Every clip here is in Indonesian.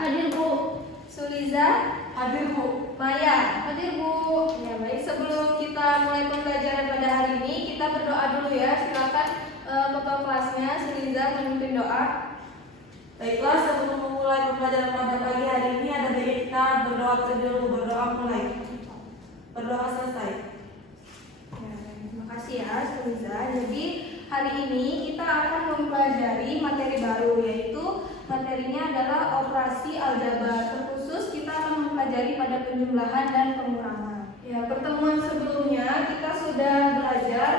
Hadir Bu. Suliza? Hadir Bu. Maya? Hadir Bu. Ya baik, sebelum kita mulai pembelajaran pada hari ini, kita berdoa dulu ya. Silakan ketua kelasnya Suliza memimpin doa. Baiklah, sebelum memulai pembelajaran pada pagi hari ini ada baiknya kita berdoa terlebih dahulu. Berdoa mulai. Berdoa selesai. Ya, terima kasih ya Suliza. Jadi hari ini kita akan mempelajari materi baru, yaitu materinya adalah operasi aljabar. Terkhusus kita akan mempelajari pada penjumlahan dan pengurangan. Ya, pertemuan sebelumnya kita sudah belajar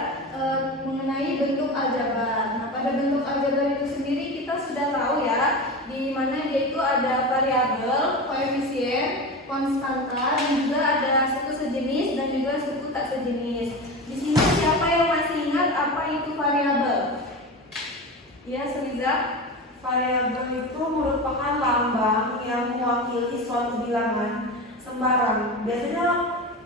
mengenai bentuk aljabar. Nah, pada bentuk aljabar itu sendiri kita sudah tahu ya, di mana dia itu ada variabel, koefisien, konstanta, dan juga ada suku sejenis dan juga suku tak sejenis. Di sini siapa yang masih ingat apa itu variabel? Ya, Suliza. Variabel itu merupakan lambang yang mewakili suatu bilangan sembarang. Biasanya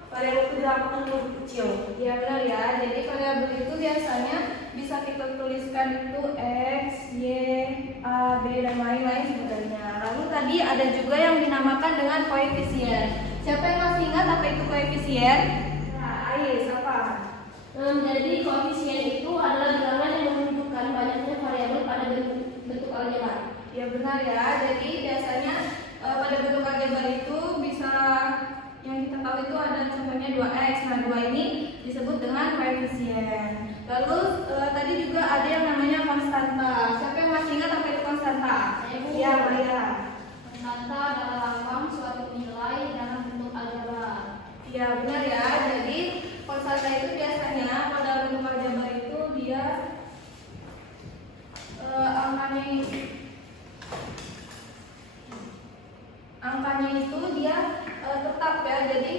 variabel itu dilambangkan huruf kecil. Ya benar ya. Jadi variabel itu biasanya bisa kita tuliskan itu X, Y, A, B dan lain-lain sebagainya. Lalu tadi ada juga yang dinamakan dengan koefisien. Siapa yang masih ingat apa itu koefisien? Nah, Ais, apa? Jadi koefisien itu adalah bilangan yang menunjukkan banyaknya variabel pada bentuk aljabar. Ya benar ya. Jadi biasanya pada bentuk aljabar itu bisa yang kita tahu itu ada contohnya 2x. Nah, 2 ini disebut dengan koefisien. Lalu tadi juga ada yang namanya konstanta. Siapa yang masih ingat apa itu konstanta? Iya, Maya. Konstanta adalah lambang suatu nilai dalam bentuk aljabar. Iya, benar ya. Jadi konstanta itu biasanya pada bentuk aljabar itu dia angkanya itu dia tetap ya, jadi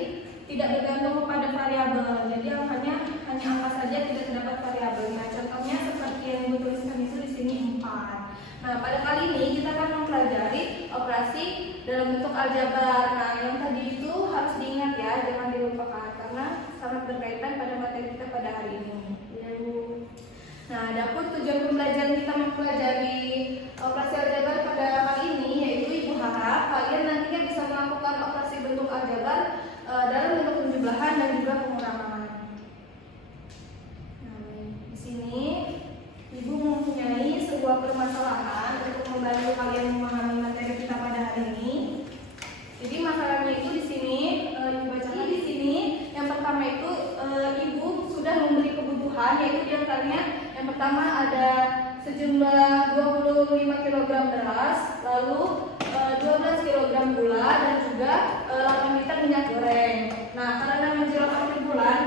tidak bergantung kepada variabel. Jadi angkanya hanya angka saja, tidak terdapat variabel. Nah, contohnya seperti yang Ibu tuliskan itu di sini 4. Nah, pada kali ini kita akan mempelajari operasi dalam bentuk aljabar. Nah, yang tadi itu harus diingat ya, jangan dilupakan karena sangat berkaitan pada materi kita pada hari ini. Nah, adapun tujuan pembelajaran kita mempelajari operasi aljabar pada kali ini yaitu Ibu harap kalian nantinya bisa melakukan operasi bentuk aljabar dalam bentuk penjumlahan dan juga pengurangan. Nah, di sini Ibu mempunyai sebuah permasalahan untuk membantu kalian memahami materi kita pada hari ini. Jadi masalahnya itu di sini Ibu bacakan di sini. Yang pertama itu Ibu sudah memberi kebutuhan, yaitu diantaranya yang pertama ada sejumlah 25 kg beras, lalu 12 kg gula dan juga 8 liter minyak goreng. Nah, karena menjelang akhir bulan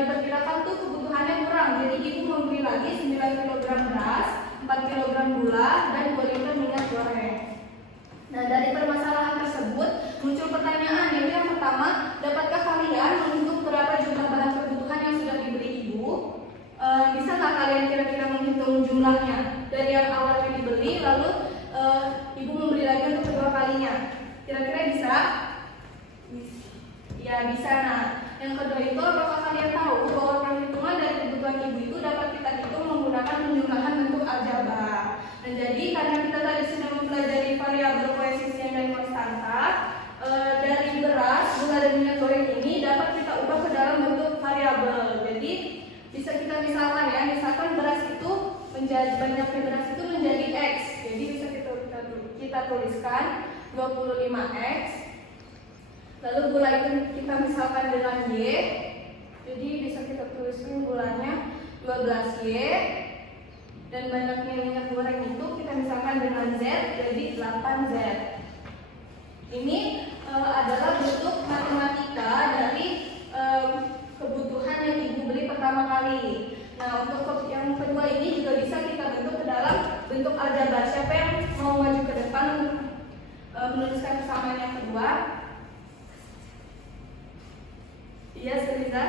diperkirakan tuh kebutuhannya kurang, jadi Ibu memberi lagi 9 kg beras, 4 kg gula dan 2 liter minyak goreng. Nah, dari permasalahan tersebut muncul pertanyaan, yaitu yang pertama, dapatkah kalian menghitung berapa jumlah barang kebutuhan yang sudah diberi Ibu? Bisa nggak kalian kira-kira menghitung jumlahnya dari yang awalnya dibeli lalu Ibu memberi lagi untuk kedua kalinya? Kira-kira bisa? Ya bisa. Nah, yang kedua itu apakah kalian tahu bahwa perhitungan dari kebutuhan Ibu itu dapat kita hitung menggunakan penjumlahan bentuk aljabar. Dan jadi karena kita tadi sudah mempelajari variabel, koefisien dan konstanta, dari beras, gula dan minyak goreng ini dapat kita ubah ke dalam bentuk variabel. Jadi bisa kita misalkan ya, misalkan beras itu menjadi banyaknya beras itu menjadi X. Jadi bisa kita tuliskan 25X. Lalu gula itu kita misalkan dengan Y. Jadi bisa kita tuliskan gulanya 12Y. Dan banyaknya minyak goreng itu kita misalkan dengan Z, jadi 8Z. Ini adalah bentuk matematika dari kebutuhan yang Ibu beli pertama kali. Nah, untuk yang kedua ini juga bisa kita bentuk ke dalam bentuk aljabar. Siapa yang mau maju ke depan menuliskan kesamaan yang kedua? Iya, Suliza.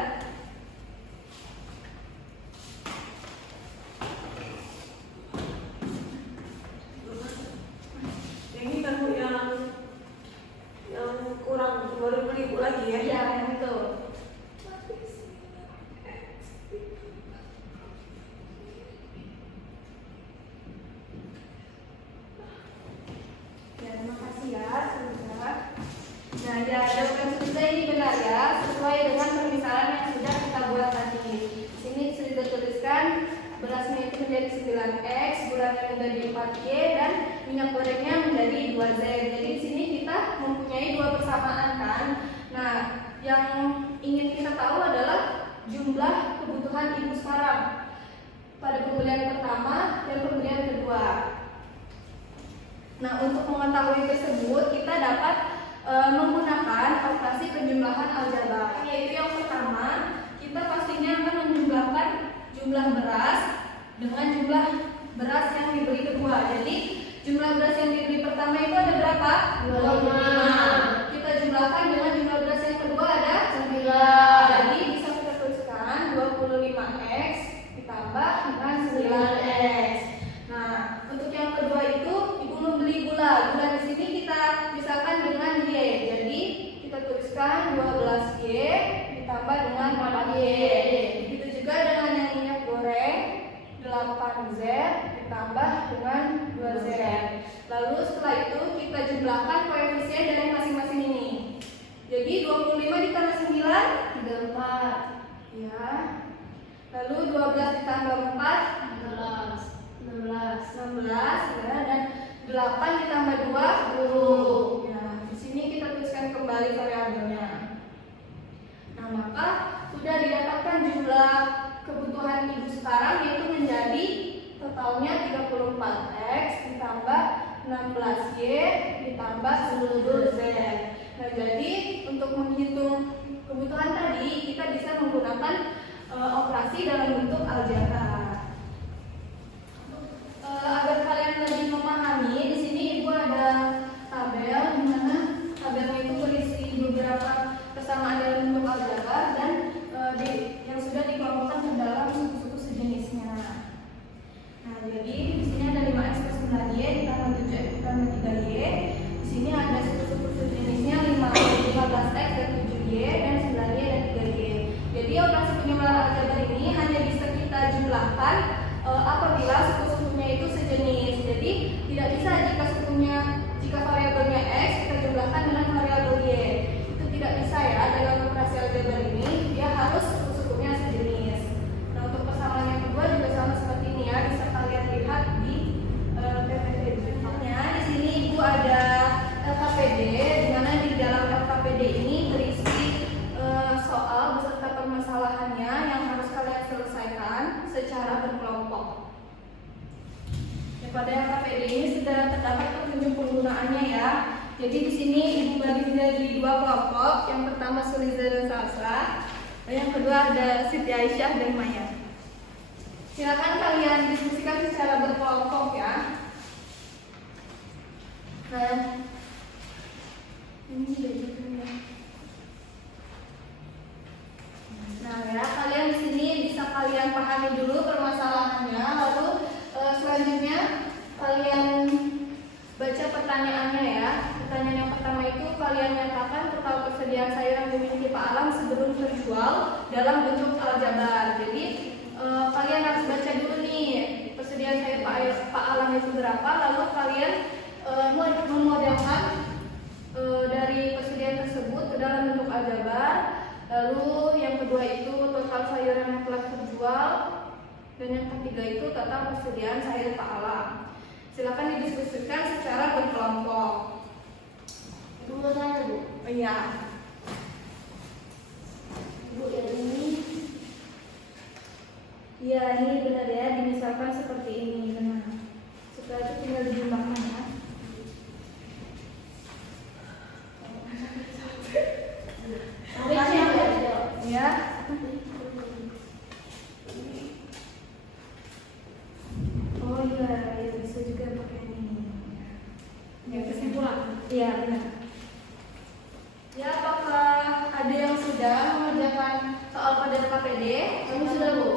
Ini kan Bu yang kurang baru beli Bu lagi ya? Iya, itu. Ya, terima Nah, jawaban Sriza ini benar ya, sesuai dengan permisalan yang sudah kita buat tadi. Di sini Sriza tuliskan berasnya itu menjadi 9X, gulanya menjadi 4Y, dan minyak gorengnya menjadi 2Z. Jadi di sini kita mempunyai dua persamaan kan. Nah, yang ingin kita tahu adalah jumlah kebutuhan ibu sekarang pada pembelian pertama dan pembelian kedua. Nah, untuk mengetahui tersebut kita dapat menggunakan operasi penjumlahan aljabar, yaitu yang pertama kita pastinya akan menjumlahkan jumlah beras dengan jumlah beras yang dibeli kedua. Jadi jumlah beras yang dibeli pertama itu ada berapa? 25. Kita jumlahkan dengan jumlah beras yang kedua ada 9. Jadi bisa kita tuliskan 25X ditambah dengan 9X. Nah, untuk yang kedua itu ibu membeli gula. Gula di sini kita pisahkan dengan Y. Jadi kita tuliskan 12Y ditambah dengan 4Y. Begitu juga dengan yang minyak goreng 8Z ditambah dengan 2Z. Lalu setelah itu kita jumlahkan koefisien dari masing-masing ini. Jadi 25 ditambah 9 34. Ya. Lalu 12 ditambah 4 16 ya, dan 8 ditambah 2 10. Ya, di sini kita tuliskan kembali variabelnya. Nah, maka sudah didapatkan jumlah kebutuhan ibu sekarang, yaitu menjadi totalnya 34X ditambah 16Y ditambah 10Z. Nah, jadi untuk menghitung kebutuhan tadi kita bisa menggunakan operasi dalam bentuk aljabar. Agar kalian lebih memahami, di sini ibu ada tabel di mana tabelnya itu berisi beberapa persamaan dalam bentuk aljabar dan yang sudah dikelompokkan ke dalam suku-suku sejenisnya. Nah, jadi di sini ada 5X per 9Y ditambah 7X ditambah 3Y. Di sini ada suku-suku sejenisnya 15X dan 7Y dan 9Y dan 3Y. Jadi operasi penjumlahan aljabar ini hanya bisa kita jumlahkan apabila suku-sukunya itu sejenis. Jadi tidak bisa jika variabelnya X kita jumlahkan dengan variabel Y. Itu tidak bisa ya dalam operasi aljabar ini, dia harus suku-sukunya sejenis. Nah, untuk persamaan yang kedua juga sama seperti ini ya, bisa kalian lihat di PPT. Contohnya di sini ibu ada LKPD, di mana di dalam LKPD ini berisi soal beserta permasalahannya yang harus kalian selesaikan secara berkelompok. Ya, pada LKPD ini sudah terdapat petunjuk penggunaannya ya. Jadi di sini ibu bagi menjadi dua kelompok. Yang pertama Suliza dan Salsa, dan yang kedua ada Siti Aisyah dan Maya. Silakan kalian diskusikan secara berkelompok ya. Nah, ini sudah ya. Nah ya, kalian di sini bisa kalian pahami dulu permasalahannya, lalu selanjutnya kalian baca pertanyaannya ya. Pertanyaan yang pertama itu kalian nyatakan total persediaan sayur yang dimiliki Pak Alam sebelum terjual dalam bentuk aljabar. Jadi kalian harus baca dulu nih persediaan sayur Pak Alam itu berapa, lalu kalian memodelkan dari persediaan tersebut ke dalam bentuk aljabar. Lalu yang kedua itu total sayuran yang telah terjual, dan yang ketiga itu total persediaan sayur Pak Alam. Silakan didiskusikan secara berkelompok. Ibu mau tanya, Bu? Oh iya. Bu, yang ini? Iya, ini benar ya, dimisalkan seperti ini, benar. Setelah itu tinggal dijumlahkan ya. Ya. Oh iya, ya bisa juga pakai ini. Ya, kesimpulan. Iya, benar. Ya, apakah ada yang sudah mengerjakan soal pada KPD? Kami sudah, Bu.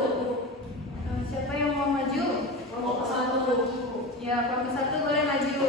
Siapa yang mau maju? Kelompok 1. Ya, kelompok 1 boleh maju.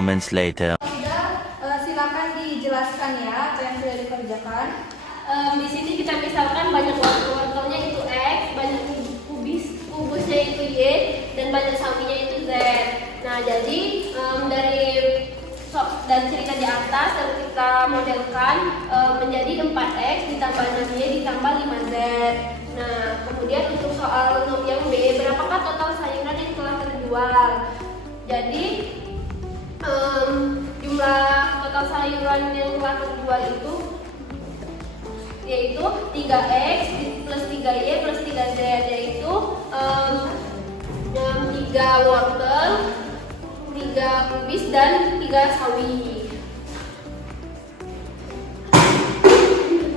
moments later. Sudah, silakan dijelaskan ya apa yang sudah dikerjakan. Di sini kita misalkan banyak wortelnya itu X, banyak kubusnya itu Y, dan banyak sawinya itu Z. Nah, jadi dari cerita di atas yang kita modelkan menjadi 4X ditambah 6Y ditambah 5Z. Nah, kemudian untuk soal yang B, berapakah total sayuran yang telah terjual? Jadi jumlah total sayuran yang telah terjual itu yaitu 3X plus 3Y plus 3Z, yaitu 3 wortel, 3 kubis, dan 3 sawi.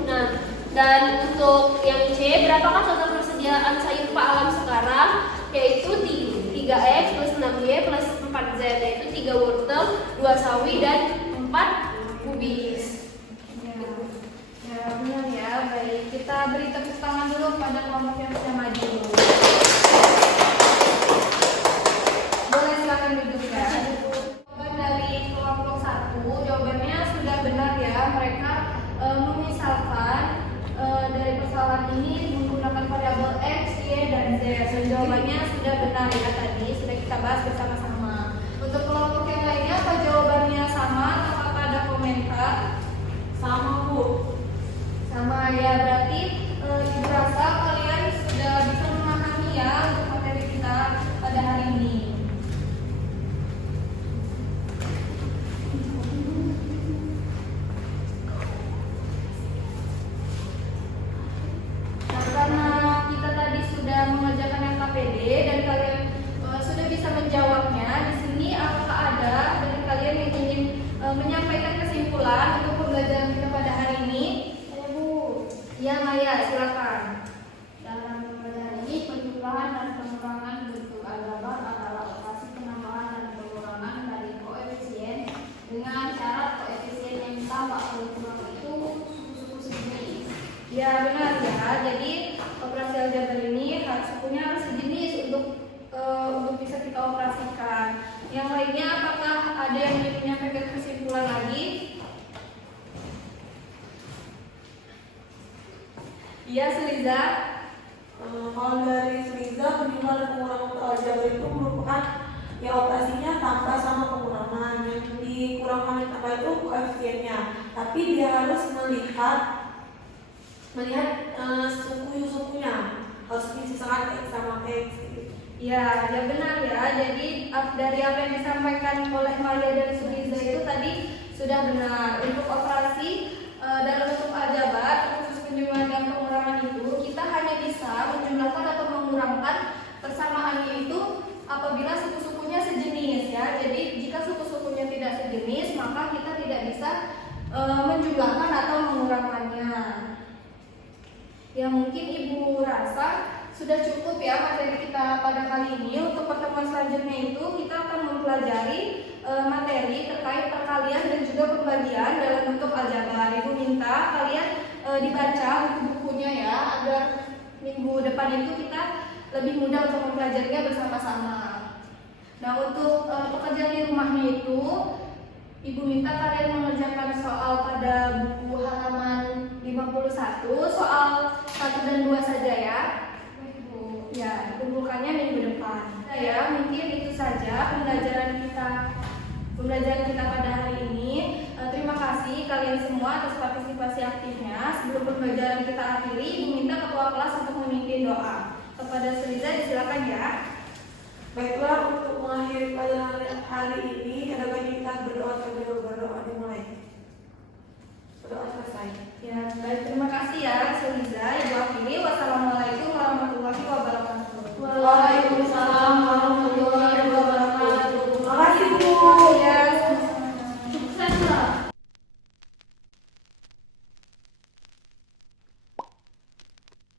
Nah, dan untuk yang C, berapakah total persediaan sayur Pak Alam sekarang? Yaitu 3X plus 6Y plus 4Z, yaitu 3 wortel, 2 sawi, dan 4 kubis. Ya, benar ya. Baik, kita beri tepuk tangan dulu pada kelompok yang sudah maju. Boleh silakan duduk ya. Jawaban dari kelompok 1, jawabannya sudah benar ya. Mereka memisalkan dari persoalan ini menggunakan variabel X, Y, dan Z. So, jawabannya sudah benar ya tadi, sudah kita bahas bersama-sama. Untuk kelompok yang lainnya, apa jawabannya sama? Apakah ada komentar? Sama Bu. Sama ya, berarti Ibu rasa kalian sudah bisa memahami ya untuk materi kita pada hari ini. Nah, karena kita tadi sudah mengerjakan LKPD dan kalian sudah bisa menjawabnya, di sini apakah ada dari kalian yang ingin menyampaikan kesimpulan untuk pembelajaran kita pada hari ini? Ya, Maya, silakan. Dalam pembelajaran ini, penjumlahan dan pengurangan bentuk aljabar adalah operasi penambahan dan pengurangan dari koefisien dengan syarat koefisien yang ditambah oleh kurang itu suku-suku sejenis. Ya, benar ya. Jadi operasi aljabar ini sukunya harus sejenis untuk bisa kita operasikan. Yang lainnya, apakah ada yang ingin menyampaikan kesimpulan lagi? Iya, Seliza. Kalau dari Sriza, penjumlahan dan pengurangan untuk aljabar itu merupakan ya operasinya tambah sama pengurangan. Yang dikurangkan dan tambah itu koefisiennya, tapi dia harus melihat sukunya, harus disisakan X sama X gitu. Ya, ya benar ya. Jadi dari apa yang disampaikan oleh Maya dan Seliza itu tadi sudah benar. Untuk operasi dalam bentuk aljabar, khusus penjumlahan dan pengurangan itu, kita hanya bisa menjumlahkan atau mengurangkan persamaannya itu apabila suku-sukunya sejenis ya. Jadi jika suku-sukunya tidak sejenis, maka kita tidak bisa menjumlahkan atau mengurangkannya. Ya, mungkin Ibu rasa sudah cukup ya materi kita pada kali ini. Untuk pertemuan selanjutnya itu kita akan mempelajari materi terkait perkalian dan juga pembagian dalam bentuk aljabar. Ibu minta kalian dibaca buku-bukunya ya, agar minggu depan itu kita lebih mudah untuk mempelajarinya bersama-sama. Nah, untuk pekerjaan di rumahnya itu Ibu minta kalian mengerjakan soal pada buku halaman 51, soal 1 dan 2 saja ya. Ya, dikumpulkannya minggu depan. Nah, ya, mungkin itu saja pembelajaran kita pada hari ini. Terima kasih kalian semua atas partisipasi aktifnya. Sebelum pembelajaran kita akhiri, diminta ketua kelas untuk memimpin doa. Kepada Seliza, silakan ya.